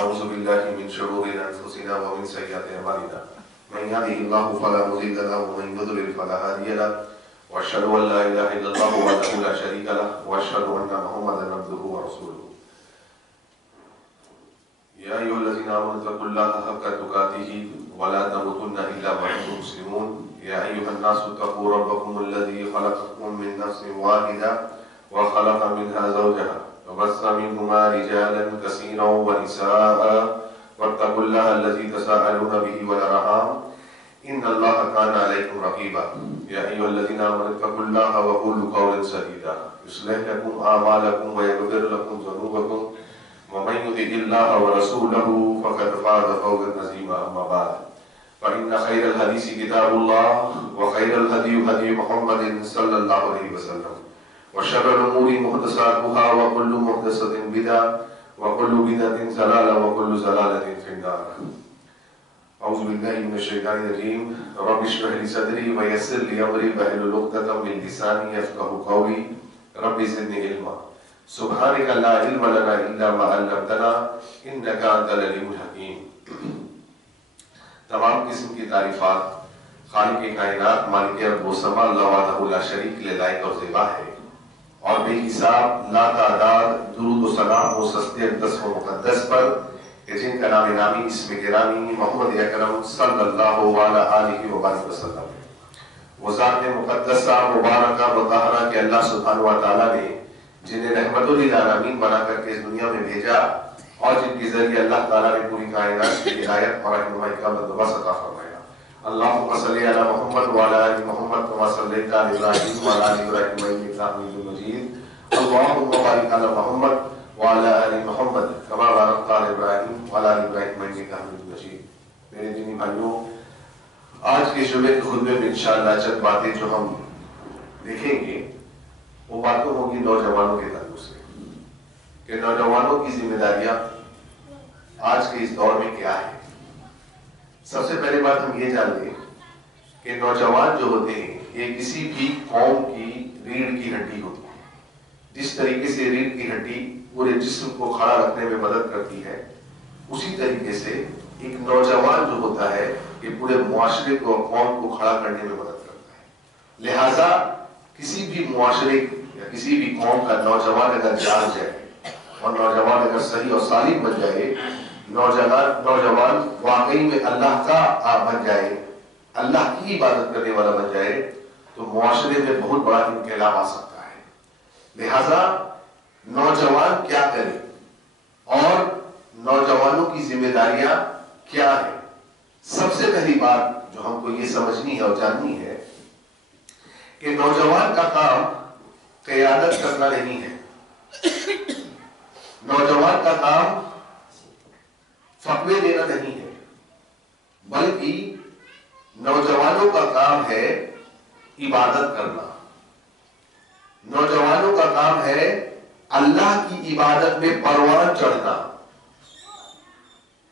ونعوذ بالله من شرور أنفسنا ومن سيئات أعمالنا من يهده الله فلا مضل له ومن يضلل فلا هادي له وأشهد أن لا إله إلا الله وحده لا شريك له وأشهد أن محمدا عبده ورسوله يا أيها الذين آمنوا اتقوا الله حق تقاته ولا تموتن إلا وأنتم مسلمون يا أيها الناس اتقوا ربكم الذي خلقكم من نفس واحدة وخلق منها زوجها وبث منهما رجالا كثيرا ونساء واتقوا الله الذي تساءلون به والأرحام إن الله كان عليكم رقيبا يا أيها الذين آمنوا اتقوا الله وقولوا قولا سديدا يصلح لكم أعمالكم ويغفر لكم ذنوبكم ومن يطع الله ورسوله فقد فاز فوزا عظيما أما بعد فإن خير الحديث كتاب الله وخير الهدي هدي محمد صلى الله عليه وسلم وشر الأمور محدثاتها وكل محدثة بدعة وكل بدعة ضلالة وكل ضلالة في النار. أعوذ بالله من الشيطان الرجيم. رب اشرح لي صدري ويسر لي أمري واحلل عقدة من لساني يفقهوا قولي رب زدني علما سبحانك لا علم لنا إلا ما علمتنا إنك أنت العليم الحكيم. تمام قسم کی تعریفات خالق کائنات مالک ارض و سما اللہ وحدہ لا شریک کے لائق اور زیبا ہے، اور بے حساب لا تعداد درود و سلام و سستے اقدس و مقدس پر کہ جن کا نام نامی اسم گرامی محمد اکرم صلی اللہ علیہ وآلہ وسلم وہ ذات مقدسہ مبارکہ مطہرہ کہ اللہ سبحانہ وتعالی نے جنہیں رحمت للعالمین بنا کر کے اس دنیا میں بھیجا اور جن کے ذریعے اللہ تعالیٰ نے پوری کائنات کی ہدایت اور رہنمائی کا بندوبست عطا فرمایا. اللہم صلی علی محمد وعلی آل محمد کما صلیت علی ابراہیم وعلی آل ابراہیم انک حمید مجید. اللہم بارک علی محمد وعلی آل محمد کما بارکت علی ابراہیم وعلی آل ابراہیم انک حمید مجید. میرے دینی بھائیوں، آج کے شعبے کے خطبے میں انشاءاللہ چند باتیں جو ہم دیکھیں گے وہ باتوں ہوگی نوجوانوں کے تعلق سے کہ نوجوانوں کی ذمہ داریاں آج کے اس دور میں کیا ہے. سب سے پہلے بات ہم یہ جان لیں کہ نوجوان جو ہوتے ہیں یہ کسی بھی قوم کی ریڑھ کی ہڈی ہوتی ہے. جس طریقے سے ریڑھ کی ہڈی پورے جسم کو کھڑا رکھنے میں مدد کرتی ہے، اسی طریقے سے ایک نوجوان جو ہوتا ہے یہ پورے معاشرے کو قوم کو کھڑا کرنے میں مدد کرتا ہے. لہٰذا کسی بھی معاشرے یا کسی بھی قوم کا نوجوان اگر جاگ جائے اور نوجوان اگر صحیح اور سالم بن جائے، نوجوان واقعی میں اللہ کا بن جائے، اللہ کی عبادت کرنے والا بن جائے، تو معاشرے میں بہت بڑا انقلاب آ سکتا ہے. لہذا نوجوان کیا کرے اور نوجوانوں کی ذمہ داریاں کیا ہے. سب سے پہلی بات جو ہم کو یہ سمجھنی ہے اور جاننی ہے کہ نوجوان کا کام قیادت کرنا نہیں ہے. نوجوان کا کام فتوے دینا نہیں ہے، بلکہ نوجوانوں کا کام ہے عبادت کرنا. نوجوانوں کا کام ہے اللہ کی عبادت میں پروان چڑھنا.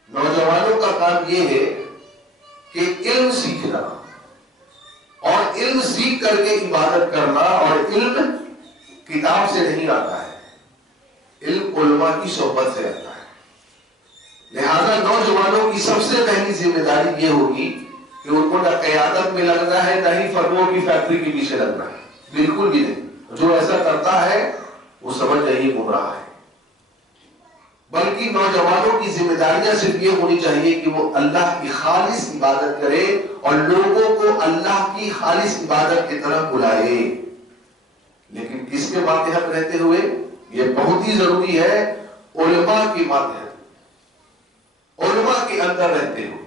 نوجوانوں کا کام یہ ہے کہ علم سیکھنا اور علم سیکھ کر کے عبادت کرنا. اور علم کتاب سے نہیں آتا ہے، علم علماء کی صحبت سے آتا ہے. لہذا نوجوانوں کی سب سے پہلی ذمہ داری یہ ہوگی کہ ان کو نہ قیادت میں لگنا ہے نہ ہی فتووں کی فیکٹری کے پیچھے لگنا ہے، بالکل بھی نہیں. جو ایسا کرتا ہے وہ سمجھ جائیے گمراہ ہے. بلکہ نوجوانوں کی ذمہ داریاں صرف یہ ہونی چاہیے کہ وہ اللہ کی خالص عبادت کرے اور لوگوں کو اللہ کی خالص عبادت کی طرف بلائے. لیکن کس کے ماتحت رہتے ہوئے؟ یہ بہت ہی ضروری ہے، علماء کی ماتحت، علماء کے اندر رہتے ہوئے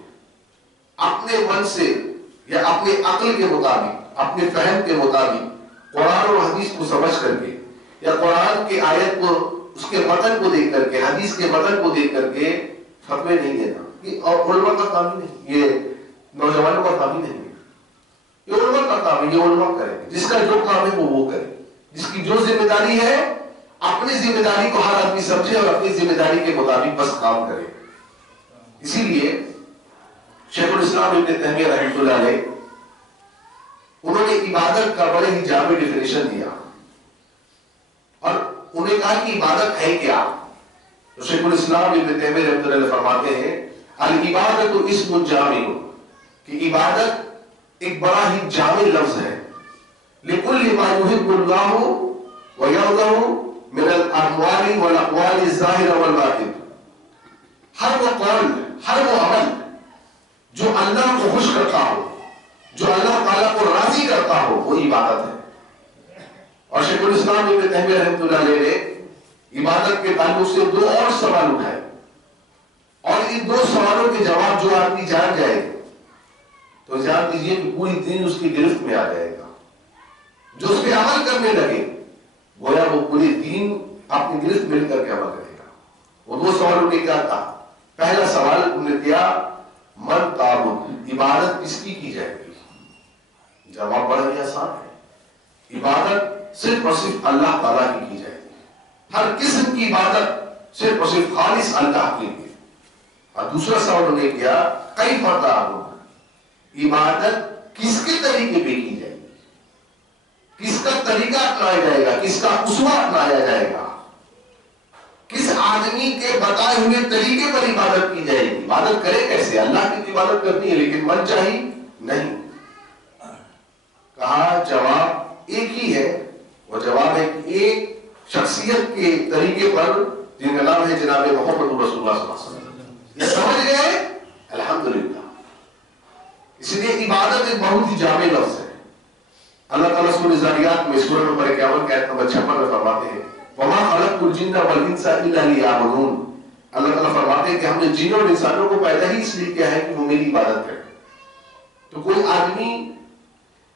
اپنے من سے یا اپنے عقل کے مطابق، اپنے فہم کے مطابق قرآن اور حدیث کو سمجھ کر کے یا قرآن کی آیت کو اس کے متن کو دیکھ کر کے، حدیث کے متن کو دیکھ کر کے فتوے نہیں دینا. اور علماء کا کام ہی نہیں، یہ نوجوانوں کا کام ہی نہیں. یہ علماء کا کام ہے، یہ علماء کریں. جس کا جو کام ہے وہ کرے. جس کی جو ذمہ داری ہے اپنی ذمہ داری کو ہر آدمی سمجھے اور اپنی ذمہ داری کے مطابق بس کام کرے. اسی لیے شیخ الاسلام ابن تیمیہ رحمۃ اللہ علیہ انہوں نے عبادت کا بڑے ہی جامع ڈیفینیشن دیا اور انہیں کہا کہ عبادت ہے کیا. تو شیخ الاسلام ابن تیمیہ رحمۃ اللہ علیہ فرماتے ہیں العبادت اسم جامع، کہ عبادت ایک بڑا ہی جامع لفظ ہے، لکل ما یحب اللہ ویرضى من الاموال والاقوال الظاہرہ والباطن، ہر وہ قول، ہر وہ عمل جو اللہ کو خوش کرتا ہو، جو اللہ تعالیٰ کو راضی کرتا ہو، وہ عبادت ہے۔ اور شیخ الاسلام ابن تیمیہ رحمۃ اللہ علیہ نے عبادت کے تعلق سے دو اور سوال اٹھائے، اور ان دو سوالوں کے جواب جو آدمی جان جائے تو جان دیجیے کہ پوری دین اس کی گرفت میں آ جائے گا۔ جو اس پہ عمل کرنے لگے گویا وہ پوری دین اپنی گرفت مل کر کے عمل کرے گا۔ وہ دو سوالوں نے کیا کہا؟ پہلا سوال انہوں نے کیا من تعبد، عبادت کس کی جائے گی؟ جواب بڑا ہی آسان ہے، عبادت صرف اور صرف اللہ تعالیٰ کی جائے گی، ہر قسم کی عبادت صرف اور صرف خالص اللہ کے لیے۔ اور دوسرا سوال انہوں نے کیا کئی فردا عبادت کس کے طریقے پہ کی جائے گی، کس کا طریقہ اپنایا جائے گا، کس کا اسوہ اپنایا جائے گا، کس آدمی کے بتائے ہوئے طریقے پر عبادت کی جائے گی، عبادت کرے کیسے؟ اللہ کی عبادت کرنی ہے لیکن من چاہی نہیں۔ کہا جواب ایک ہی ہے، وہ جواب ہے کہ ایک شخصیت کے طریقے پر جن کا نام ہے جناب محمد رسول اللہ صلی اللہ علیہ وسلم۔ یہ سمجھ گئے؟ الحمدللہ۔ اس لیے عبادت ایک بہت ہی جامع لفظ ہے۔ اللہ تعالیٰ سورہ ذاریات میں سورہ نمبر 51 کی آیت نمبر 56 میں فرماتے ہیں وَمَا خَلَقْتُ الْجِنَّ وَالْإِنسَ إِلَّا لِيَعْبُدُونِ۔ اللہ تعالیٰ فرماتے ہیں کہ ہم نے جن اور انسانوں کو پیدا ہی اس لیے کیا ہے کہ وہ میری عبادت کریں۔ تو کوئی آدمی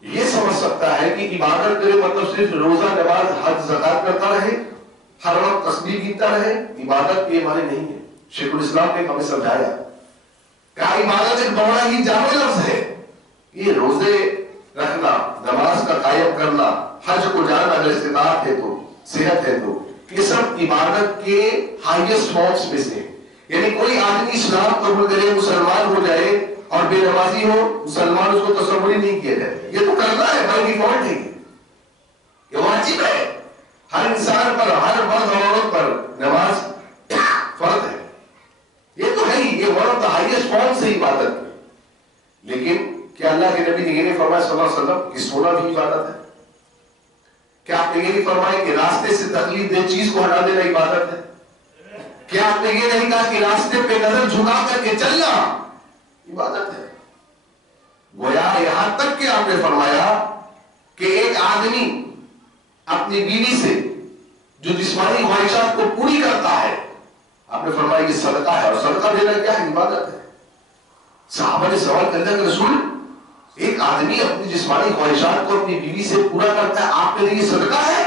یہ سمجھ سکتا ہے کہ عبادت کرے مطلب صرف روزہ نماز حج زکات کرتا رہے، ہر وقت تسبیح گنتا رہے، عبادت کے معنی نہیں ہے۔ شیخ الاسلام نے ہمیں سمجھایا کہ عبادت ایک بڑا ہی جامع لفظ ہے۔ یہ روزے رکھنا، نماز کا قائم کرنا، حج کو جانا اگر استطاعت ہے تو، صحت ہے تو، یہ سب عبادت کے ہائیسٹ فارمز میں سے۔ یعنی کوئی آدمی اسلام قبول کرے، مسلمان ہو جائے اور بے نمازی ہو، مسلمان اس کو تصور ہی نہیں کیا جائے۔ یہ تو کرنا ہے، بائی ڈیفالٹ ہے، یہ واجب ہے، ہر انسان پر، ہر مرد اور عورت پر نماز فرض ہے۔ یہ تو ہے ہی، یہ one of the highest form سے عبادت ہے۔ لیکن کیا اللہ کے نبی نے یہ نہیں فرمایا صلی اللہ علیہ وسلم کہ سونا بھی عبادت ہے؟ کیا آپ نے یہ نہیں فرمایا کہ راستے سے تکلیف دہ چیز کو ہٹا دینا عبادت ہے؟ کیا آپ نے یہ نہیں کہا کہ راستے پہ نظر جھکا کر کے چلنا عبادت ہے؟ گویا یہاں تک کہ آپ نے فرمایا کہ ایک آدمی اپنی بیوی سے جو جسمانی خواہشات کو پوری کرتا ہے، آپ نے فرمایا کہ صدقہ ہے، اور صدقہ دینا کیا ہے؟ عبادت ہے۔ صحابہ نے سوال کر دیا کہ رسول ایک آدمی اپنی جسمانی خواہشات کو اپنی بیوی سے پورا کرتا ہے، آپ کے لیے یہ صدقہ ہے؟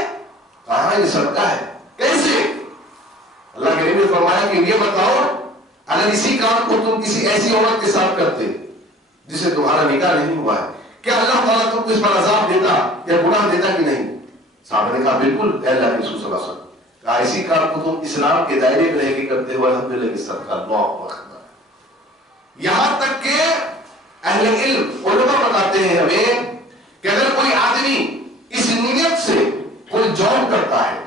کہا یہ صدقہ ہے۔ کیسے؟ اللہ کے نبی نے فرمایا کہ یہ بتاؤ اگر اسی کام کو تم کسی ایسی عورت کے ساتھ کرتے جسے تمہارا نکاح نہیں ہوا ہے، کیا اللہ تعالیٰ تم کو اس پر عذاب دیتا یا گناہ دیتا کہ نہیں؟ صحابہ نے کہا بالکل اے اللہ کے رسول صلی اللہ علیہ وسلم، کہا اسی کام کو تم اسلام کے دائرے میں رہ کے کرتے ہو، الحمدللہ کی صدقہ دعا ہوا۔ یہاں تک کہ اہل علم علماء بتاتے ہیں ہمیں کہ اگر کوئی آدمی اس نیت سے کوئی جاب کرتا ہے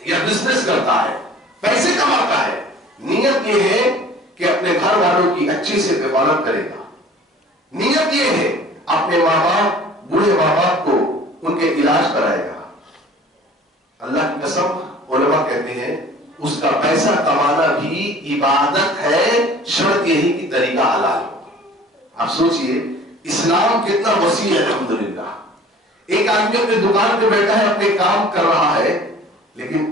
یا بزنس کرتا ہے، پیسے کماتا ہے، نیت یہ ہے کہ اپنے گھر والوں کی اچھی سے حفاظت کرے گا، نیت یہ ہے اپنے ماں باپ، بوڑھے ماں باپ کو ان کے علاج کرائے گا، اللہ کی قسم علماء کہتے ہیں اس کا پیسہ کمانا بھی عبادت ہے، شرط یہی کہ طریقہ حلال ہو۔ آپ سوچئے اسلام کتنا وسیع ہے۔ الحمدللہ ایک آدمی اپنے دکان پہ بیٹھا ہے، اپنے کام کر رہا ہے، لیکن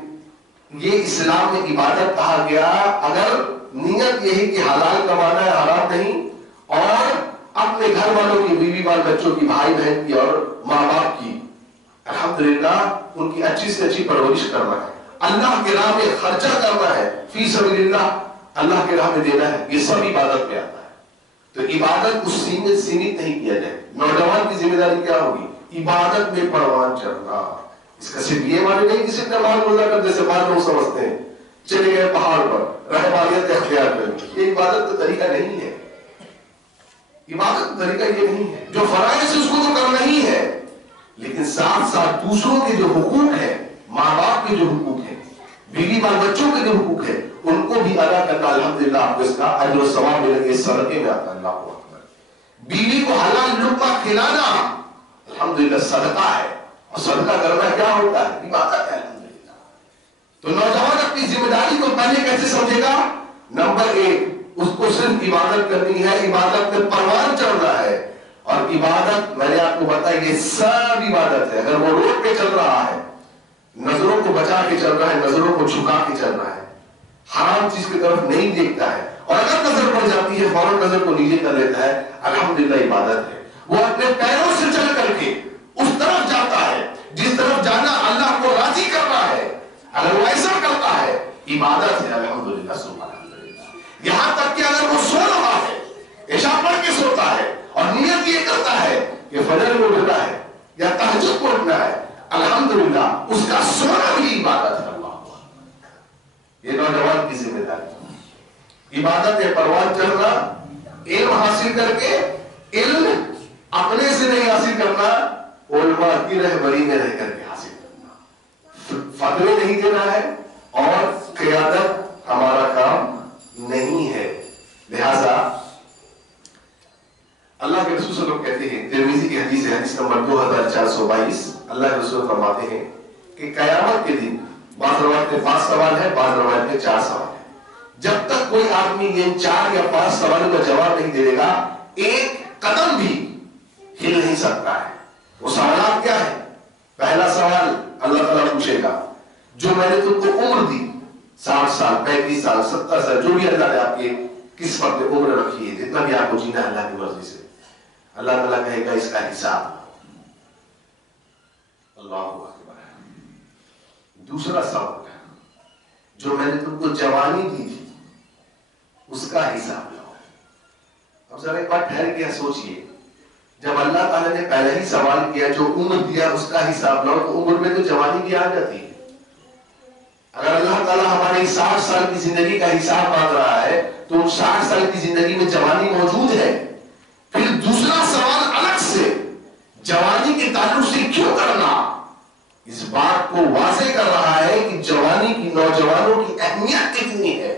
یہ اسلام میں عبادت کہا گیا اگر نیت یہی کہ حلال کمانا ہے، حرام نہیں، اور اپنے گھر والوں کی، بیوی بال بچوں کی، بھائی بہن کی اور ماں باپ کی الحمدللہ ان کی اچھی سے اچھی پرورش کرنا ہے، اللہ کے راہ میں خرچہ کرنا ہے، فی سبیل اللہ اللہ کے راہ میں دینا ہے، یہ سب عبادت میں آتا ہے۔ تو عبادت اس سیمت نہیں کیا جائے۔ نوجوان کی ذمہ داری کیا ہوگی؟ عبادت میں پروان چڑھنا۔ اس کا صرف یہ معنی نہیں کہ صرف نماز روزہ کرنے سے بعض لوگ سمجھتے ہیں چلے گئے پہاڑ پر رہبانیت اختیار کر، یہ عبادت کا طریقہ نہیں ہے۔ عبادت کا طریقہ یہ نہیں ہے، جو فرائض ہے اس کو تو کرنا ہی ہے، لیکن ساتھ ساتھ دوسروں کے جو حقوق ہیں، ماں باپ کے جو حقوق ہیں، بیوی بال بچوں کے جو حقوق ہے ان کو بھی ادا کرنا الحمدللہ آپ کو اس کا اجر و ثواب ملے گا، صدقے میں آتا ہے۔ اللہ کو اکبر۔ بیوی کو حلال لقمہ کھلانا الحمدللہ صدقہ ہے، اور صدقہ کرنا کیا ہوتا ہے؟ عبادت ہے الحمدللہ۔ تو نوجوان اپنی ذمہ داری کو پہلے کیسے سمجھے گا؟ نمبر 1، اس کو صرف عبادت کرنی ہے، عبادت میں پروان چڑھنا ہے۔ اور عبادت میں نے آپ کو بتایا یہ سب عبادت ہے۔ اگر وہ روڈ پہ چل رہا ہے، نظروں کو بچا کے چل رہا ہے، نظروں کو جھکا کے چل رہا ہے، حرام چیز کی طرف نہیں دیکھتا ہے، اور اگر نظر پڑ جاتی ہے فوراً نظر کو نیچے کر لیتا ہے، الحمدللہ عبادت ہے۔ وہ اپنے پیروں سے چل کر کے اس طرف جاتا ہے جس طرف جانا اللہ کو راضی کرنا ہے، اگر وہ ایسا کرتا ہے عبادت ہے الحمدللہ سبحان اللہ۔ یہاں تک کہ اگر وہ سو رہا ہے، عشاء پڑھ کے سوتا ہے اور نیت یہ کرتا ہے کہ فجر میں اٹھنا ہے یا تہجد کو اٹھنا ہے، الحمدللہ اس کا سونا بھی عبادت ہے۔ اللہ، یہ نوجوان کی ذمہ داری، عبادت ہے، پروان چڑھنا، علم حاصل کر کے، علم اپنے سے نہیں حاصل کرنا، علماء کی رہبری میں رہ کر کے حاصل کرنا، فتوے نہیں دینا ہے، اور قیادت ہمارا کام نہیں ہے۔ لہذا اللہ کے رسول صلی اللہ علیہ وسلم کہتے ہیں، ترمذی کی حدیث ہے، حدیث نمبر 2422، اللہ کے رسول فرماتے ہیں کہ قیامت کے دن بعض روایت میں 5 سوال ہے، بعض روایت میں 4 سوال ہے۔ جب تک کوئی آدمی ان 4 یا 5 سوالوں کا جواب نہیں دے گا، ایک قدم بھی ہل نہیں سکتا ہے۔ وہ سوالات کیا ہے؟ پہلا سوال اللہ تعالیٰ پوچھے گا، جو میں نے تم کو عمر دی، 60 سال، 35 سال، 70 سال، جو بھی اللہ نے آپ کے قسمت میں عمر رکھی ہے، جتنا بھی آپ کو جینا ہے اللہ کی مرضی سے، اللہ تعالیٰ کہے گا اس کا حساب۔ اللہ اکبر۔ دوسرا سوال، جو میں نے تم کو جوانی دی تھی اس کا حساب لاؤ۔ اب ذرا ایک بات ٹھہر کے سوچئے، جب اللہ تعالیٰ نے پہلے ہی سوال کیا جو عمر دیا اس کا حساب لاؤ، تو عمر میں تو جوانی بھی آ جاتی ہے۔ اگر اللہ تعالیٰ ہماری 60 سال کی زندگی کا حساب مانگ رہا ہے تو 60 سال کی زندگی میں جوانی موجود ہے، پھر دوسرا سوال الگ سے جوانی کے تعلق سے کیوں کرنا؟ اس بات کو واضح کر رہا ہے کہ جوانی کی، نوجوانوں کی اہمیت کتنی ہے،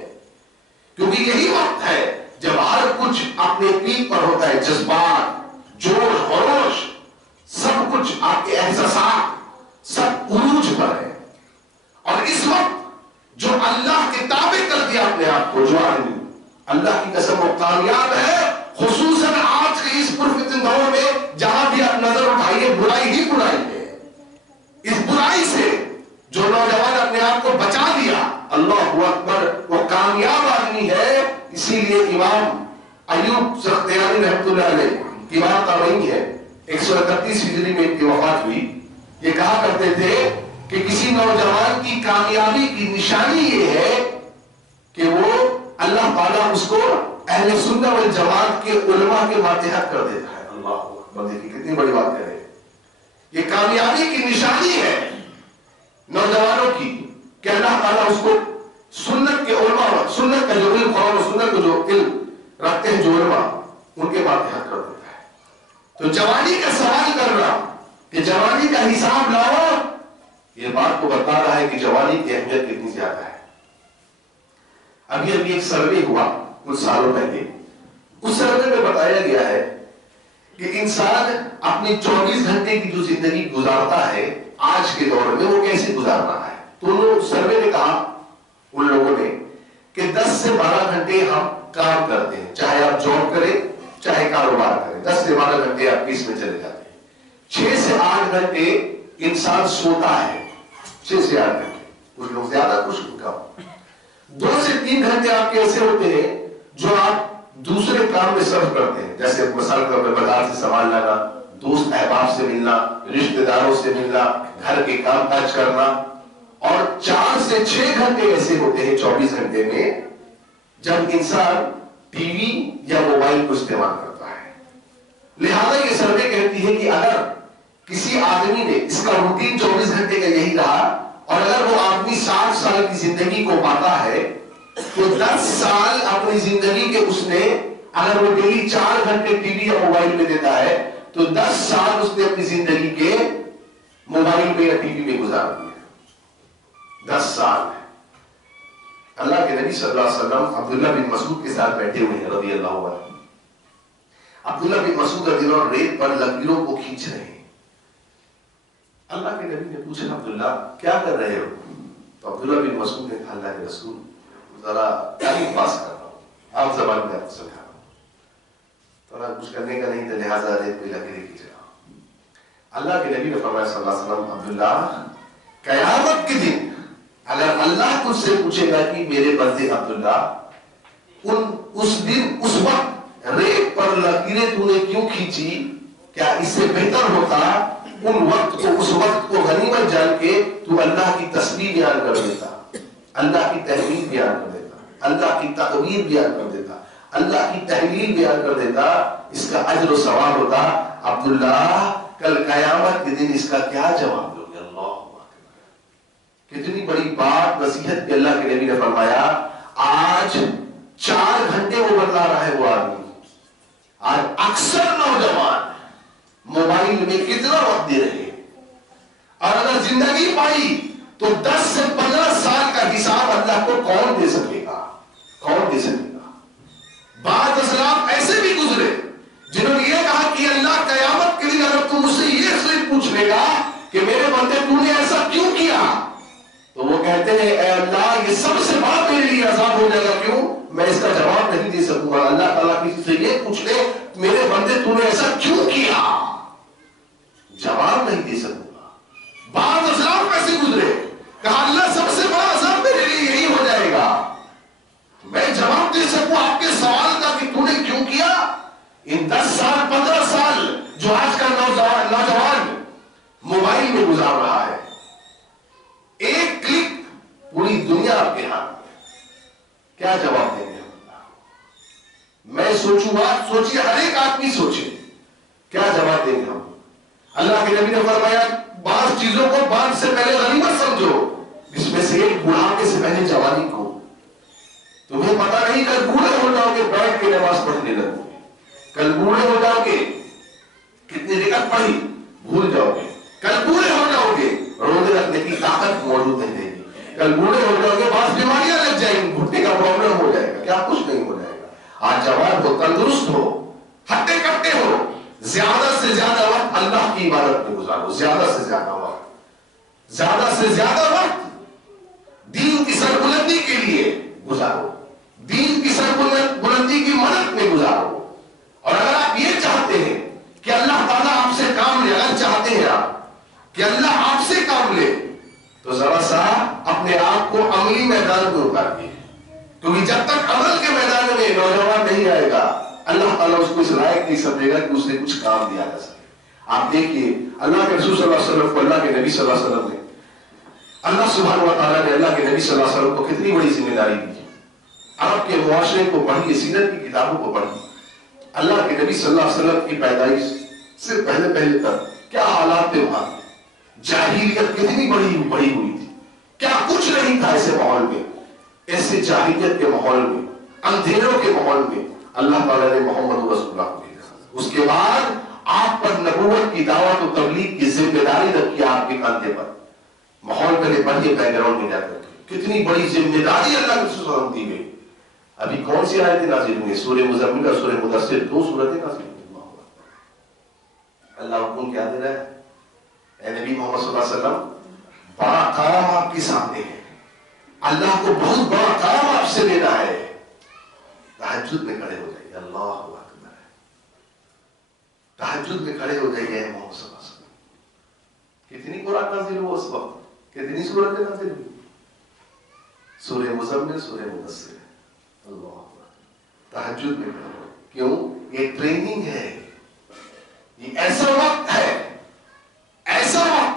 کیونکہ یہی وقت ہے جب ہر کچھ اپنے پیک پر ہوتا ہے، جذبات، جوش خروش، سب کچھ آپ کے احساسات سب عروج پر ہے۔ اور اس وقت جو اللہ کے تابع کر دیا اپنے آپ کو، جو آدمی اللہ کی قسم وہ کامیاب ہے، خصوصاً آج کے اس پرفتن دور میں جہاں بھی آپ نظر اٹھائیے برائی ہی برائی ہے۔ اس برائی سے جو نوجوان اپنے آپ کو بچا دیا، اللہ اکبر، وہ کامیاب آدمی ہے۔ اسی لیے امام ایوب سختیانی رحمۃ اللہ علیہ کی بات کا وہی ہے، 131 ہجری میں ان کی وفات ہوئی، یہ کہا کرتے تھے کہ کسی نوجوان کی کامیابی کی نشانی یہ ہے کہ وہ اللہ تعالیٰ اس کو اہل سنت والجماعت کے علماء کے ماتحت کر دیتا ہے۔ اللہ اکبر، دیکھیے کتنی بڑی بات کہہ رہے ہیں۔ یہ کامیابی کی نشانی ہے نوجوانوں کی کہ اللہ تعالیٰ اس کو سنت کے علماء، سنت کا جو علم، قرآن و سنت کو جو علم رکھتے ہیں جو علماء، ان کے ماتحت کر دیتا ہے۔ تو جوانی کا سوال کرنا کہ جوانی کا حساب لاؤ، یہ بات کو بتا رہا ہے کہ جوانی کی اہمیت کتنی زیادہ ہے۔ ابھی ایک سروے ہوا کچھ سالوں پہلے، اس سروے میں بتایا گیا ہے کہ انسان اپنی 24 گھنٹے کی جو زندگی گزارتا ہے آج کے دور میں، وہ کیسے گزار رہا ہے۔ تو سروے نے کہا ان لوگوں نے کہ 10 سے 12 گھنٹے ہم کام کرتے ہیں، چاہے آپ جاب کریں چاہے کاروبار کریں، 10 سے 12 گھنٹے آپ اس میں چلے جاتے ہیں۔ 6 سے 8 گھنٹے انسان سوتا ہے، 6 سے 8 گھنٹے، کچھ لوگ زیادہ کچھ کم۔ 2 سے 3 گھنٹے آپ کے ایسے ہوتے ہیں جو آپ دوسرے کام میں صرف کرتے ہیں، جیسے مثال کے طور پر بازار سے سامان لانا، دوست احباب سے ملنا، رشتہ داروں سے ملنا، گھر کے کام کاج کرنا۔ اور 4 سے 6 گھنٹے ایسے ہوتے ہیں 24 گھنٹے میں جب انسان ٹی وی یا موبائل کو استعمال کرتا ہے۔ لہذا یہ سروے کہتی ہے کہ اگر کسی آدمی نے، اس کا روٹین 24 گھنٹے کا یہی رہا، اور اگر وہ آدمی 60 سال کی زندگی کو پاتا ہے تو 10 سال اپنی زندگی کے اس نے، اگر وہ ڈیلی 4 گھنٹے ٹی وی یا موبائل میں دیتا ہے تو 10 سال اس نے اپنی زندگی کے موبائل میں یا ٹی وی میں گزار دیا۔ 10 سال اللہ کے نبی صلی اللہ علیہ وسلم عبداللہ بن مسعود کے ساتھ بیٹھے ہوئے ہیں رضی اللہ عنہ. عبداللہ بن مسعود رضی اللہ عنہ ریت پر لکیروں کو کھینچ رہے ہیں. اللہ کے نبی نے پوچھا عبداللہ کیا کر رہے ہو؟ تو عبداللہ بن مسعود نے کہا اللہ کے رسول ذرا ٹائم پاس کر رہا ہوں، آپ زبان میں آپ کو سمجھا رہا ہوں، تھوڑا کچھ کرنے کا نہیں تھا لہٰذا ریت پہ لکیریں کھینچ رہا ہوں. اللہ کے نبی نے فرمایا صلی اللہ علیہ وسلم عبداللہ قیامت کے دن اگر اللہ تجھ سے پوچھے گا کہ میرے بندے عبداللہ اس دن اس وقت ریت پر لکیریں تو نے کیوں کھینچی، کیا اس سے بہتر ہوتا ان وقت کو اس وقت کو غنیمت جان کے تو اللہ کی تسبیح بیان کر دیتا، اللہ کی تحمید بیان کر دیتا، اللہ کی تکبیر بیان کر دیتا، اللہ کی تحلیل بیان کر دیتا، اس کا اجر و ثواب ہوتا. عبداللہ کل قیامت کے دن اس کا کیا جواب دو گے؟ اللہ کتنی بڑی بات نصیحت کہ اللہ کے نبی نے فرمایا. آج 4 گھنٹے وہ بتلا رہا ہے وہ آدمی. آج اکثر نوجوان موبائل میں کتنا وقت دے رہے ہیں، اور اگر زندگی پائی تو 10 سے 15 سال کا حساب اللہ کو کون دے سکے گا؟ کون دے سکے گا؟ بعض اسلاف ایسے بھی گزرے جنہوں نے یہ کہا کہ اللہ قیامت کے دن اگر تم مجھ سے یہ صرف پوچھ لے گا کہ میرے بندے تو نے ایسا کیوں کیا، تو وہ کہتے ہیں اے اللہ یہ سب سے بڑا میرے لیے عذاب ہو جائے گا. کیوں؟ میں اس کا جواب نہیں دے سکوں گا. اللہ تعالیٰ کسی سے یہ پوچھ لے میرے بندے تو نے ایسا کیوں کیا، جواب نہیں دے سکوں گا. بعض اسلاف ایسے گزرے کہا اللہ سب سے بڑا عذاب میرے لیے یہی ہو جائے گا، میں جواب دے سکوں آپ کے سوال کا کہ تو نے کیوں کیا. ان 10 سال 15 سال جو آج کا نوجوان موبائل میں گزار رہا ہے، ایک کلک پوری دنیا آپ کے ہاتھ میں، کیا جواب دیں گے؟ میں سوچوں گا، سوچیے ہر ایک آدمی سوچے کیا جواب دیں گے ہم. اللہ کے نبی نے فرمایا بعض چیزوں کو بعض سے پہلے غنیمت سمجھو، اس میں سے ایک بڑھاپے سے پہلے جوانی کو. تمہیں پتا نہیں کل بوڑھے ہو جاؤ گے بیٹھ کے نماز پڑھنے لگو گے، کل بوڑھے ہو جاؤ گے کتنی رکعت پڑھی بھول جاؤ گے، کل بوڑھے ہو جاؤ گے روزے رکھنے کی طاقت موجود نہیں رہے گی، کل بوڑھے ہو جاؤ گے بعض بیماریاں لگ جائیں گی، گھٹنے کا پرابلم ہو جائے گا، کیا کچھ نہیں ہو جائے گا. آج جوان ہو، تندرست ہو، ہٹے کٹے ہو، زیادہ سے زیادہ وقت اللہ کی عبادت میں گزارو، زیادہ سے زیادہ وقت دین کی سربلندی کے لیے گزارو، دین کی سربلندی کی مدد میں گزارو. اور اگر آپ یہ چاہتے ہیں کہ اللہ تعالیٰ آپ سے کام لے، اگر چاہتے ہیں آپ کہ اللہ آپ سے کام لے، تو ذرا سا اپنے آپ کو عملی میدان میں اتاریے، کیونکہ جب تک عمل کے میدان میں نوجوان نہیں آئے گا اللہ تعالیٰ اس کو اس لائق نہیں سمجھے گا کہ اسے کچھ کام دیا جا سکے. آپ دیکھیے اللہ کے رسول صلی اللہ علیہ وسلم کو اللہ کے نبی صلی اللہ علیہ وسلم نے، اللہ سبحانہ و تعالیٰ نے اللہ کے نبی صلی اللہ علیہ وسلم کو کتنی بڑی ذمہ داری دی. عرب کے معاشرے کو پڑھیے، سیرت کی کتابوں کو پڑھیے. اللہ کے نبی صلی اللہ علیہ وسلم کی پیدائش سے پہلے تک کیا حالات تھے وہاں، جاہلیت کتنی بڑی ہوئی تھی، کیا کچھ نہیں تھا. ایسے ماحول میں، ایسے جاہلیت کے ماحول میں، اندھیروں کے ماحول میں اللہ تعالیٰ نے محمد رسول اللہ کو بھیجا. اس کے بعد آپ پر نبوت کی دعوت و تبلیغ کی ذمہ داری رکھی آپ کے کندھے پر. ماحول پہلے پڑھیے بیک گراؤنڈ میں جا کر کتنی بڑی ذمہ داری اللہ کے رسول دی گئی. ابھی کون سی آیتیں نازل ہوئی؟ سورہ مزمل اور سورہ مدثر، 2 سورتیں نازل ہوئی. اللہ حکم کیا دے رہا ہے؟ اے نبی محمد صلی اللہ علیہ وسلم بڑا کام آپ کے سامنے ہے، اللہ کو بہت بڑا کام آپ سے لینا ہے. تہجد میں کھڑے ہو جائیے، اللہ اکبر، تہجد میں کھڑے ہو جائیے محمد صلی اللہ علیہ وسلم. کتنی قرآن نازل ہوا اس وقت، کتنی سورتیں نازل ہوئی؟ سورہ مزمل، سورہ مدثر. اللہ تہجد میں کھڑے ہو. کیوں؟ یہ ٹریننگ ہے، یہ ایسا وقت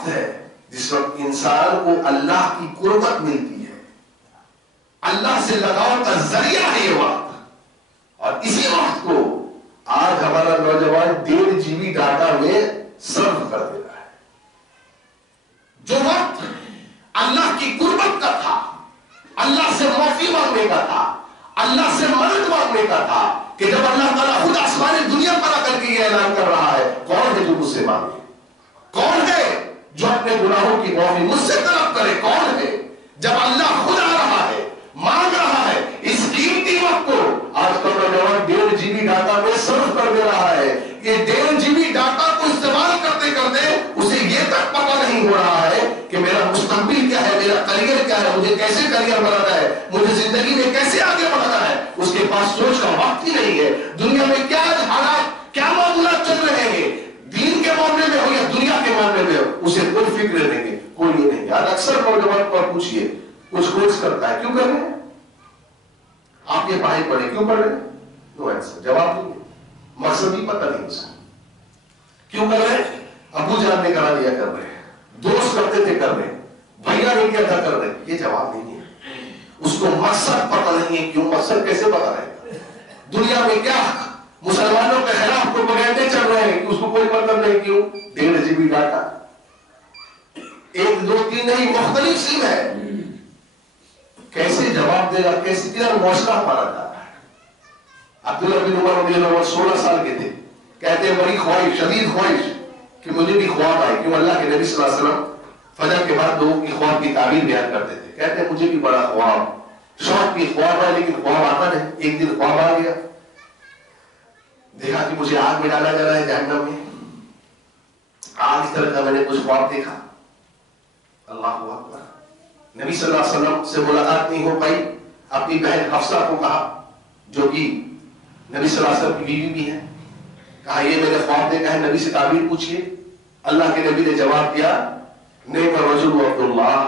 ہے جس وقت انسان کو اللہ کی قربت ملتی ہے، اللہ سے لگاؤ کا ذریعہ ہے یہ وقت. اور اسی وقت کو آج ہمارا نوجوان 1.5 GB ڈاٹا میں صرف کر دے رہا ہے. جو وقت اللہ کی قربت کا تھا، اللہ سے معافی مانگنے کا تھا، اللہ سے مدد مانگنے کا تھا، کہ جب اللہ تعالیٰ خود آسمانی دنیا پر آ کر کے یہ اعلان کر رہا ہے کون ہے جو مجھ سے مانگے، کون ہے جو اپنے گناہوں کی معافی مجھ سے طلب کرے، کون ہے؟ جب اللہ خود آ رہا ہے مانگ رہا ہے اس قیمتی وقت کو. آج کل نوجوان 1.5 GB ڈاٹا میں صرف کر دے رہا ہے. یہ 1.5 GB ڈاٹا کو استعمال کرتے کرتے اسے یہ تک پتہ نہیں ہو رہا ہے کہ میرا مستقبل کیا ہے, میرا کریئر کیا ہے, مجھے کیسے کریئر بنانا ہے, مجھے زندگی میں کیسے آگے بڑھنا ہے. اس کے پاس سوچ کا وقت ہی نہیں ہے. دنیا میں کیا حالات, کیا معاملات چل رہے ہیں, دین کے معاملے میں ہو یا دنیا کے معاملے میں ہو, اسے کوئی فکر نہیں ہے, کوئی یہ نہیں. آج اکثر نوجوان کو پوچھئے کچھ کورس کرتا ہے, کیوں کر رہے ہیں آپ یہ پڑھائی پڑھے, کیوں پڑھ رہے ہیں؟ نو آنسر, جواب نہیں ہے. مقصد ہی پتہ نہیں اس کو کیوں کر رہے ہیں. ابو جان نے کرا دیا کر رہے ہیں, دوست کرتے تھے کر رہے ہیں, بھیا نے کیا تھا کر رہے ہیں. یہ جواب نہیں ہے. اس کو مقصد پتہ نہیں ہے. کیوں مقصد کیسے پتہ رہے؟ دنیا میں کیا مسلمانوں کے خلاف پروپیگنڈے چل رہے ہیں کہ اس کو کوئی مطلب نہیں. کیوں 1.5 GB ڈاٹا, 1 2 3 نہیں, مختلف سیم ہے. کیسے جواب دے گا, کیسے کدھر معاشرہ ہمارا جا رہا ہے. عبداللہ بن عمر رضی اللہ عنہ 16 سال کے تھے, کہتے ہیں بڑی خواہش, شدید خواہش کہ مجھے بھی خواب آئے. کیوں اللہ کے نبی صلی اللہ علیہ وسلم فجر کے بعد لوگوں کی خواب کی تعبیر بیان کرتے تھے. کہتے ہیں مجھے بھی بڑا خواب, شوق کی خواب ہے, لیکن خواب آتا نہیں. ایک دن خواب آ گیا, دیکھا کہ مجھے آگ میں ڈالا جا رہا ہے, جہنم میں. آگ اس طرح کا میں نے کچھ خواب دیکھا. اللہ اکبر. نبی صلی اللہ علیہ وسلم سے ملاقات نہیں ہو پائی. اپنی بہن حفصہ کو کہا, جو کہ نبی صلی اللہ علیہ وسلم کی بیوی بھی ہے, کہا یہ میں نے خواب دیکھا ہے, نبی سے تعبیر پوچھیے. اللہ کے نبی نے جواب دیا, نعم الرجل عبداللہ,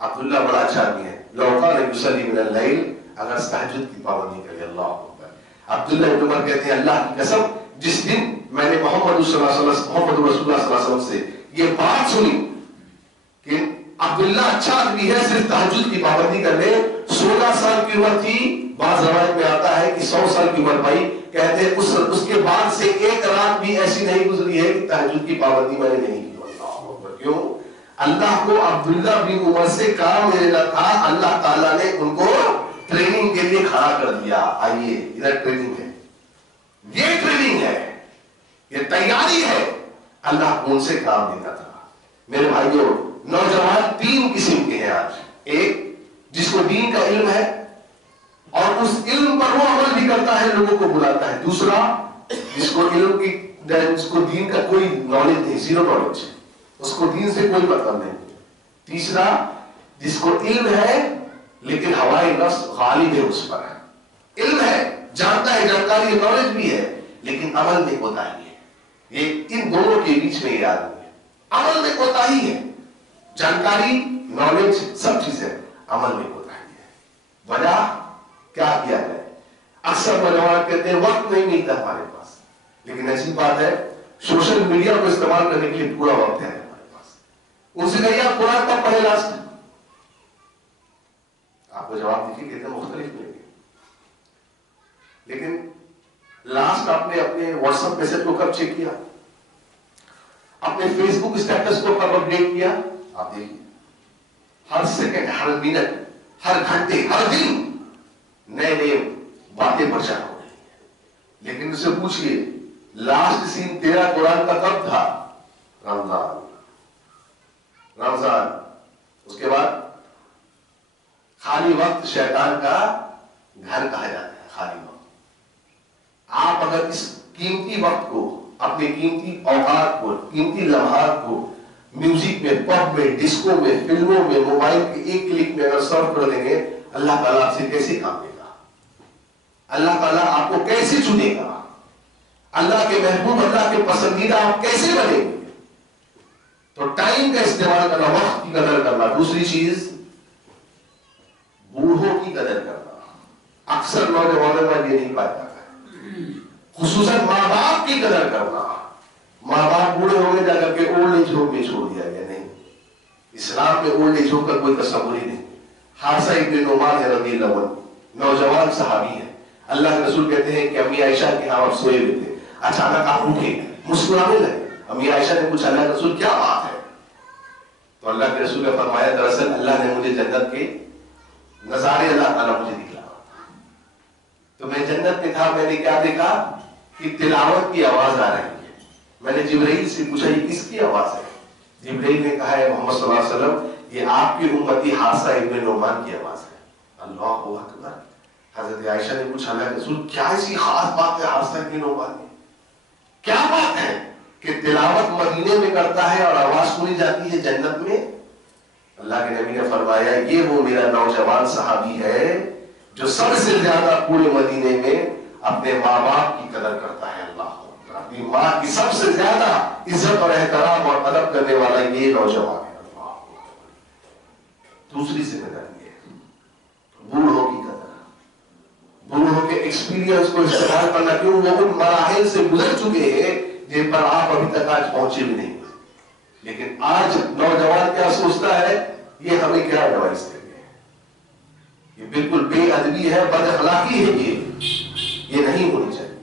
عبداللہ بڑا اچھا آدمی ہے. لو کان یصلی من اللیل, اگر تہجد کی پابندی کرے. اللہ اکبر. عبداللہ ابن عمر کہتے ہیں اللہ کی قسم, جس دن میں نے محمد رسول اللہ صلی اللہ علیہ وسلم سے یہ بات سنی کہ عبداللہ اچھا آدمی ہے, صرف تہجد کی پابندی کر لے. 16 سال کی عمر تھی, بعض روایت میں آتا ہے کہ 100 سال کی عمر پائی. کہتے ہیں اس کے بعد سے ایک رات بھی ایسی نہیں گزری ہے کہ تہجد کی پابندی میں نے نہیں کی. کیوں؟ اللہ کو عبداللہ بن عمر سے کام لینا تھا. اللہ تعالیٰ نے ان کو ٹریننگ کے لیے کھڑا کر دیا. آئیے ادھر ٹریننگ ہے, یہ ٹریننگ ہے, یہ تیاری ہے. اللہ کو ان سے کام لینا تھا. میرے بھائیوں, نوجوان 3 قسم کے ہیں آج. ایک جس کو دین کا علم ہے اور اس علم پر وہ عمل بھی کرتا ہے, لوگوں کو بلاتا ہے. دوسرا جس کو علم کی, جس کو دین کا کوئی نالج نہیں, زیرو نالج, اس کو دین سے کوئی مطلب نہیں. تیسرا جس کو علم ہے لیکن ہوائے نفس غالب ہے اس پر. علم ہے, جانتا ہے, جانکاری نالج بھی ہے, لیکن عمل میں کوتاہی ہے. یہ ان دونوں کے بیچ میں یہ آدمی ہے. عمل میں کوتاہی ہے, جانکاری نالج سب چیزیں, عمل میں کوتاہی ہے. وجہ کیا کیا جائے؟ اکثر نوجوان کہتے ہیں وقت نہیں ملتا ہمارے پاس, لیکن ایسی بات ہے سوشل میڈیا کو استعمال کرنے کے لیے پورا وقت ہے ہمارے پاس. ان سے کہیے آپ قرآن کب پڑھے لاسٹ, آپ کو جواب دیکھیے کہتے ہیں مختلف ملیں گے. لیکن لاسٹ آپ نے اپنے واٹس ایپ میسج کو کب چیک کیا, اپنے فیس بک اسٹیٹس کو کب اپڈیٹ کیا؟ آپ دیکھیے ہر سیکنڈ, ہر منٹ, ہر گھنٹے, ہر دن نئے نئے باتیں پرچار ہو رہی ہیں. لیکن اسے پوچھئے لاسٹ سین تیرا قرآن کا کب تھا؟ رمضان. رمضان. اس کے بعد خالی وقت شیطان کا گھر کہا جاتا ہے. خالی وقت. آپ اگر اس قیمتی وقت کو, اپنے قیمتی اوقات کو, قیمتی لمحات کو میوزک میں, پب میں, ڈسکو میں, فلموں میں, موبائل کے ایک کلک میں اگر سرو کر دیں گے, اللہ تعالیٰ آپ سے کیسے کام لے گا؟ اللہ تعالیٰ آپ کو کیسے چنے گا؟ اللہ کے محبوب, اللہ کے پسندیدہ آپ کیسے بنیں گے؟ تو ٹائم کا استعمال کرنا, وقت کی قدر کرنا. دوسری چیز بوڑھوں کی قدر کرنا. اکثر نوجوانوں میں یہ نہیں پایا جاتا ہے. خصوصاً ماں باپ کی قدر کرنا. ماں باپ بوڑھے ہو گئے جا کر کے اولڈ ایج ہوم میں چھوڑ دیا گیا. نہیں, اسلام میں اولڈ ایج ہوم کا کوئی تصور ہی نہیں. حارثہ ابن نعمان رضی اللہ عنہ نوجوان صحابی ہے. اللہ کے رسول کہتے ہیں کہ امی عائشہ کے ہاں آپ سوئے ہوئے تھے, اچانک آپ اٹھے, مسکرانے لگے. امی عائشہ نے پوچھا اللہ کے رسول کیا بات ہے؟ تو اللہ کے رسول نے فرمایا دراصل اللہ نے مجھے جنت کے نظارے اللہ تعالیٰ مجھے دکھلا. تو میں جنت میں تھا, میں نے کیا دیکھا کہ تلاوت کی آواز آ رہی ہے. میں نے جبرائیل سے پوچھا یہ کس کی آواز ہے؟ جبرائیل نے کہا ہے محمد صلی اللہ علیہ وسلم یہ آپ کی امتی حارثہ ابن نعمان کی آواز ہے. اللہ اکبر. حضرت عائشہ نے پوچھا اللہ کے رسول کیا ایسی خاص بات ہے حادثہ کی نوبات میں؟ کیا بات ہے کہ تلاوت مدینے میں کرتا ہے اور آواز سنی جاتی ہے جنت میں؟ اللہ کے نبی نے فرمایا یہ وہ میرا نوجوان صحابی ہے جو سب سے زیادہ پورے مدینے میں اپنے ماں باپ کی قدر کرتا ہے. اللہ اپنی ماں کی سب سے زیادہ عزت اور احترام اور ادب کرنے والا یہ نوجوان ہے. دوسری ذمہ داری ہے بوڑھوں کی قدر، بوڑھوں کے ایکسپیرینس کو استعمال کرنا. کیوں؟ وہ ان مراحل سے گزر چکے ہیں جن پر آپ ابھی تک آج پہنچے بھی نہیں. لیکن آج نوجوان کیا سوچتا ہے یہ ہمیں کیا ایڈوائس دیں گے، یہ بالکل بے ادبی ہے، بد اخلاقی ہے، یہ نہیں ہونی چاہیے.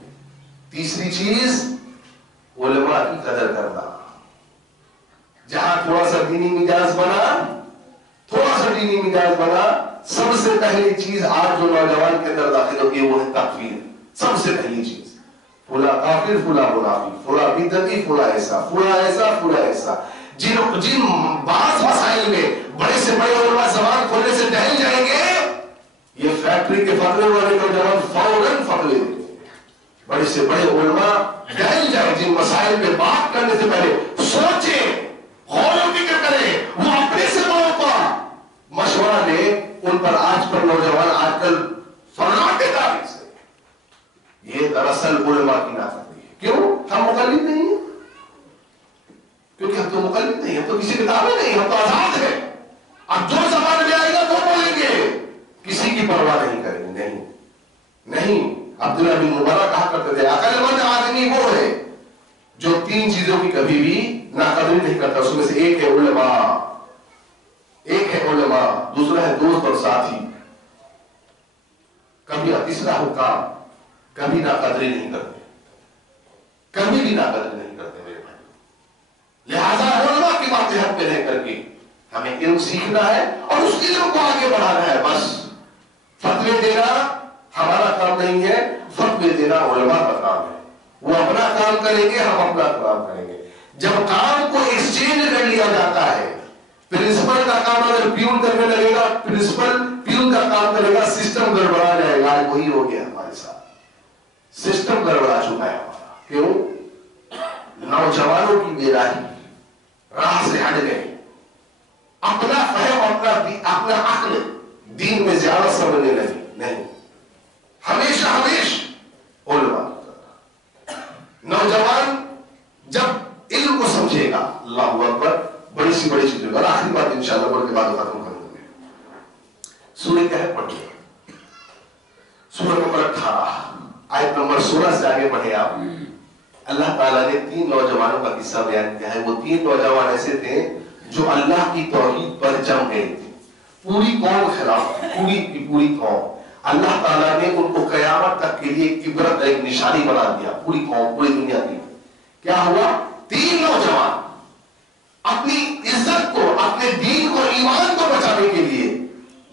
تیسری چیز علماء کی قدر کرنا. جہاں تھوڑا سا دینی مزاج بنا، سب سے پہلی چیز آج جو نوجوان کے اندر داخل ہوتی ہے وہ ہے تکفیر. سب سے پہلی چیز فلاں کافر، فلاں منافق، فلاں بدعتی، فلاں ایسا. جن بعض مسائل میں بڑے سے بڑے علماء زبان کھولنے سے ٹہل جائیں گے، یہ فیکٹری کے فتوے والے نوجوان فوراً فتوے دیں گے. بڑے سے بڑے علماء ٹہل جائیں، جن مسائل پہ بات کرنے سے پہلے سوچیں، غور و فکر کریں، وہ اپنے سے بڑوں کا مشورہ لے. ان پر آج پر نوجوان آج کل فرماتے تاریخ سے یہ دراصل علماء کی نافرمانی ہے. کیوں؟ ہم مقلد نہیں ہیں، کیونکہ ہم تو مقلد نہیں ہیں، ہم تو کسی کتابیں نہیں، ہم تو آزاد ہیں. اب جو زبان میں آئے گا وہ بولیں گے، کسی کی پرواہ نہیں کریں گے. نہیں. عبداللہ بن مبارک کہا کرتے تھے عقل مند آدمی وہ ہے جو تین چیزوں کی کبھی بھی ناقدری نہیں کرتا. اس میں سے ایک ہے علماء، دوسرا ہے دوست اور ساتھی، تیسرا حکام. کبھی ناقدری نہیں کرتے، کبھی بھی ناقدری نہیں کرتے میرے بھائی. لہذا علماء کی باتیں حق پہ رہ کر کے ہمیں علم سیکھنا ہے اور اس علم کو آگے بڑھانا ہے. بس فتوے دینا ہمارا کام نہیں ہے، فتوے دینا علماء کا کام ہے. وہ اپنا کام کریں گے، ہم اپنا کام کریں گے. جب کام کو ایکسچینج کر لیا جاتا ہے، پرنسپل کا کام اگر پیون کرنے لگے گا، پرنسپل پیون کا کام کرے گا، سسٹم گڑبڑا جائے گا. وہی ہو گیا ہمارے ساتھ، سسٹم گڑبڑا چکا ہے ہمارا. کیوں؟ نوجوانوں کی بیراہی، راہ سے ہٹ گئے، اپنا فہم، اپنا عقل دین میں زیادہ سمجھنے لگے. نہیں، ہمیشہ علماء. نوجوان جب علم کو سمجھے گا، اللہ اکبر، بڑی سی چیزیں. اور آخری بات انشاءاللہ بول کے بعد ختم کر دوں گے. سورہ کہف پڑھیے، سورہ نمبر 18 آیت نمبر 16 سے آگے پڑھے آپ. اللہ تعالیٰ نے 3 نوجوانوں کا قصہ بیان کیا ہے. وہ 3 نوجوان ایسے تھے جو اللہ کی توحید پر جم گئے تھے. پوری قوم خلاف تھی، پوری کی پوری قوم. اللہ تعالیٰ نے ان کو قیامت تک کے لیے ایک عبرت، ایک نشانی بنا دیا. پوری قوم، پوری دنیا کی. کیا ہوا؟ 3 نوجوان اپنی عزت کو، اپنے دین کو، ایمان کو بچانے کے لیے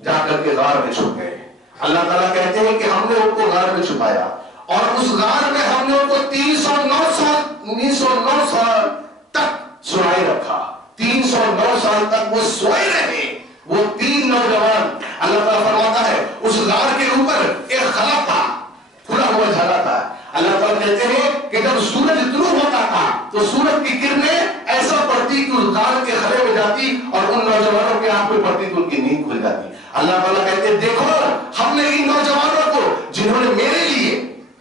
جا کر کے غار میں چھپ گئے. اللہ تعالیٰ کہتے ہیں کہ ہم نے ان کو غار میں چھپایا اور اس غار میں ہم نے ان کو 309 سال تک سوئے رکھا. 309 سال تک وہ سوئے رہے. وہ 3 نوجوان. اللہ تعالیٰ فرماتا ہے اس غار کے اوپر ایک خلا تھا، کھلا ہوا جھالا تھا. اللہ تعالیٰ کہتے ہیں کہ جب سورج طلوع ہوتا تھا تو سورج کی کرنیں ایسا پڑتی کہ اس غار کے خلے میں جاتی اور ان نوجوانوں کے آنکھ میں پڑتی تو ان کی نیند کھل جاتی. اللہ تعالیٰ کہتے ہیں دیکھو ہم نے ان نوجوانوں کو جنہوں نے میرے لیے،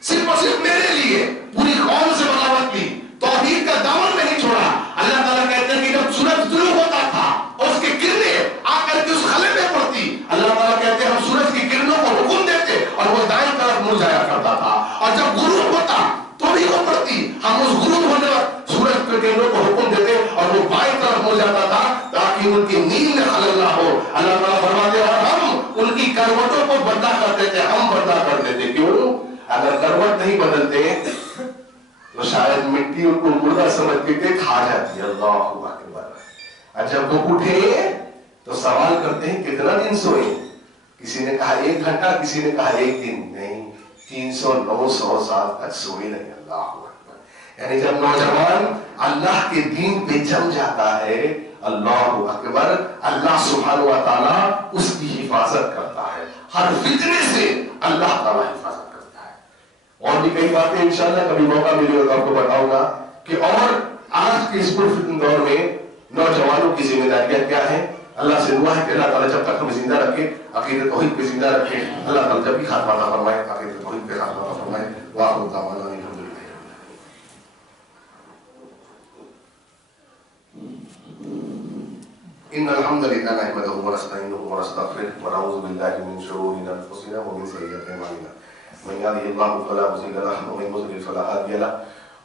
صرف اور صرف میرے لیے پوری قوم سے بغاوت کی، توحید کا دامن نہیں چھوڑا. اللہ تعالیٰ کہتے ہیں کہ جب سورج طلوع ہوتا تھا اور اس کی کرنیں آ کر کے اس خلے میں پڑتی، اللہ تعالیٰ کہتے ہیں ہم سورج کی کرنوں کو حکم دیتے اور وہ دائیں طرف منہ جایا کرتا تھا. اور جب غروب ہوتا تو بھی وہ پڑتی، ہم اس غروب ہونے وقت سورج کے کرنوں کو حکم دیتے اور وہ بائیں طرف منہ جاتا تھا تاکہ ان کی نیند میں خلل نہ ہو. اللہ تعالیٰ فرماتے ہیں اور ہم ان کی کروٹوں کو بدلا کر دیتے، ہم بدلا کر دیتے. کیوں؟ اگر کروٹ نہیں بدلتے تو شاید مٹی ان کو مردہ سمجھ کے کھا جاتی. اللہ اکبر. اور جب وہ اٹھے تو سوال کرتے ہیں کتنا دن سوئے؟ کسی نے کہا 1 گھنٹہ، کسی نے کہا 1 دن. نہیں، 300 سال تک سوئے رہے. اللہ اکبر. یعنی جب نوجوان اللہ کے دین پہ جم جاتا ہے، اللہ اکبر، اللہ سبحانہ و تعالیٰ اس کی حفاظت کرتا ہے. ہر فتنے سے اللہ تعالیٰ حفاظت کرتا ہے. اور بھی کئی باتیں انشاءاللہ کبھی موقع ملے گا تو آپ کو بتاؤں گا کہ اور آج کے اس پرفتن دور میں نوجوانوں کی ذمہ داریاں کیا ہیں. اللہ سے دعا ہے کہ اللہ تعالیٰ جب تک ہمیں زندہ رکھے عقیدت توحید پہ زندہ رکھے. اللہ تعالیٰ جب بھی خاتمہ عطا فرمائے عقیدت توحید پہ خاتمہ عطا فرمائے. وآخر دعوانا الحمد للہ. إن الحمد لله نحمده ونستعينه ونستغفره ونعوذ بالله من شرور أنفسنا ومن سيئات أعمالنا. من يهده الله فلا مضل له ومن يضلل فلا هادي له.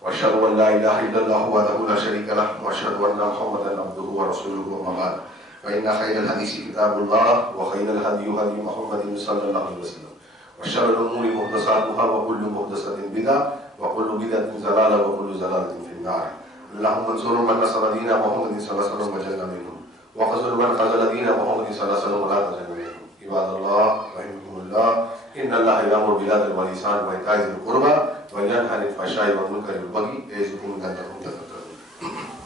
وأشهد أن لا إله إلا الله وحده لا شريك له وأشهد أن محمدا عبده ورسوله أما بعد. فإن خير الحديث كتاب الله وخير الهدي هدي محمد صلى الله عليه وسلم. وشر الأمور محدثاتها وكل محدثة بدعة وكل بدعة ضلالة وكل ضلالة في النار. اللهم انصر من نصر دين محمد صلى الله عليه وسلم وجعلنا منهم وخذل من خذل دين محمد صلى الله عليه وسلم ولا تجعلنا منهم. عباد الله رحمكم الله إن الله يأمر بالعدل والإحسان وإيتاء ذي القربى وينهى عن الفحشاء والمنكر والبغي يعظكم لعلكم تذكرون.